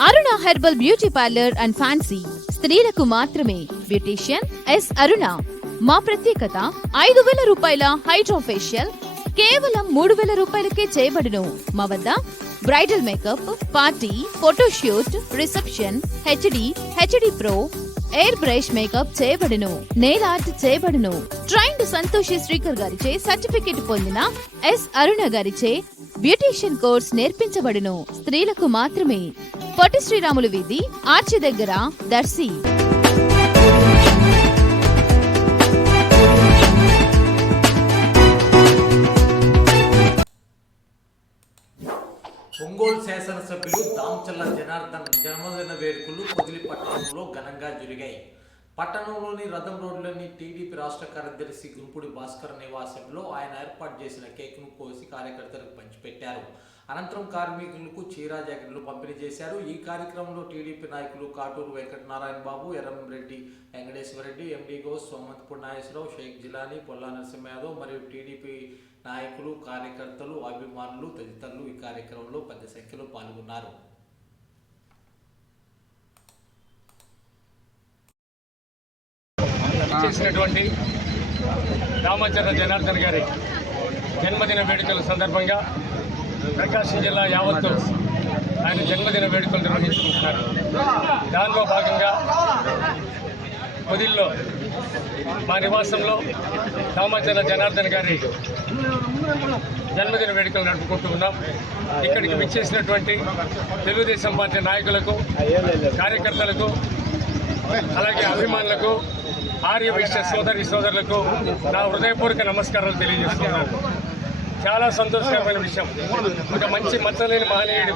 Aruna herbal beauty parlour and fancy. స్త్రీలకు మాత్రమే. Beautician S Aruna. మా ప్రత్యేకత ఐదు వేల రూపాయల హైడ్రో ఫేషియల్ కేవలం మూడు వేల రూపాయలకే చేయబడును. మా వద్ద bridal makeup party photoshoot reception HD HD pro air brush makeup చేయబడును. నెయిల్ ఆర్ట్ చేయబడును. ట్రైన్డ్ సంతోషి శ్రీకర్ గారిచే సర్టిఫికెట్ పొందిన ఎస్ అరుణ గారిచే బ్యూటీషియన్ కోర్స్ నేర్పించబడును. స్త్రీలకు మాత్రమే. పొట్టి శ్రీరాములు వీధి ఆర్చి దగ్గర దర్శి. శాసనసభ్యులు దామచల్ల జనార్దన్ జన్మదిన వేడుకలు కొదిలి పట్టణంలో ఘనంగా జరిగాయి. పట్టణంలోని రథం రోడ్లోని టీడీపీ రాష్ట్ర కార్యదర్శి గుంపుడి భాస్కర్ నివాసంలో ఆయన ఏర్పాటు చేసిన కేక్ను కోసి కార్యకర్తలకు పంచిపెట్టారు. అనంతరం కార్మికులకు చీరా జాకెట్లు పంపిణీ చేశారు. ఈ కార్యక్రమంలో టీడీపీ నాయకులు కాటూరు వెంకటనారాయణ బాబు ఎర్రంరెడ్డి వెంకటేశ్వరరెడ్డి ఎండి గోస్ సోమంతపూర్ నాగేశ్వరరావు షేక్ జిలానీ పొల్లా నరసింహ యాదవ్ మరియు టీడీపీ నాయకులు కార్యకర్తలు అభిమానులు తదితరులు ఈ కార్యక్రమంలో పెద్ద సంఖ్యలో పాల్గొన్నారు. చేసినటువంటి రామాచరణ జనార్దన్ గారి జన్మదిన వేడుకల సందర్భంగా ప్రకాశం జిల్లా యావత్తు ఆయన జన్మదిన వేడుకలు నిర్వహించుకుంటున్నారు. దానిలో భాగంగా పొదిల్లో మా నివాసంలో రామాచరణ జనార్దన్ గారి జన్మదిన వేడుకలు నడుపుకుంటూ ఉన్నాం. ఇక్కడికి విచ్చేసినటువంటి తెలుగుదేశం పార్టీ నాయకులకు కార్యకర్తలకు అలాగే అభిమానులకు ఆర్యవైశ్య సోదరి సోదరులకు నా హృదయపూర్వక నమస్కారాలు తెలియజేస్తున్నాను. చాలా సంతోషకరమైన విషయం. ఒక మంచి మచ్చలేని మహనీయుడు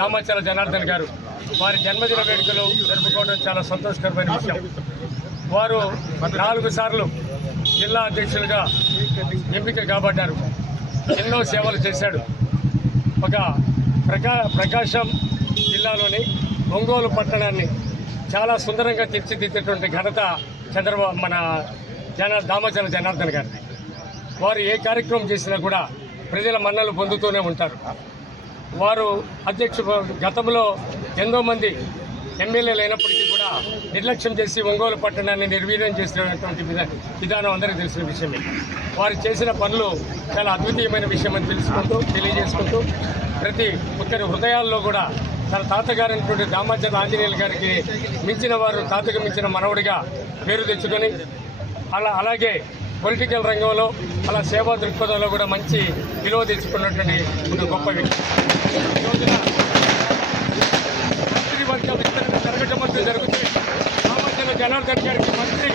దామాచల జనార్దన్ గారు వారి జన్మదిన వేడుకలు జరుపుకోవడం చాలా సంతోషకరమైన విషయం. వారు నాలుగు సార్లు జిల్లా అధ్యక్షులుగా ఎంపిక కాబడ్డారు. ఎన్నో సేవలు చేశాడు. ఒక ప్రకా ప్రకాశం జిల్లాలోని ఒంగోలు పట్టణాన్ని చాలా సుందరంగా తీర్చిదిద్దేటువంటి ఘనత చంద్రబాబు మన జన దామచల జనార్దన్ గారిది. వారు ఏ కార్యక్రమం చేసినా కూడా ప్రజల మన్నలు పొందుతూనే ఉంటారు. వారు అధ్యక్ష గతంలో ఎంతో మంది ఎమ్మెల్యేలు అయినప్పటికీ కూడా నిర్లక్ష్యం చేసి ఒంగోలు పట్టణాన్ని నిర్వీర్యం చేసినటువంటి విధానం అందరికీ తెలిసిన విషయమే. వారు చేసిన పనులు చాలా అద్వితీయమైన విషయం అని తెలుసుకుంటూ తెలియజేసుకుంటూ ప్రతి ఒక్కరి హృదయాల్లో కూడా తన తాతగారైనటువంటి దామాచల ఆంజనేయులు గారికి మించిన వారు తాతకు మించిన మనవడిగా పేరు తెచ్చుకొని అలా అలాగే పొలిటికల్ రంగంలో అలా సేవా దృక్పథంలో కూడా మంచి విలువ తెచ్చుకున్నటువంటి ఒక గొప్ప వ్యక్తి. ఈ రోజున మంత్రివర్గ విస్తరణ జరగటం జరుగుతుంది. జనార్దన్ గారికి మంత్రి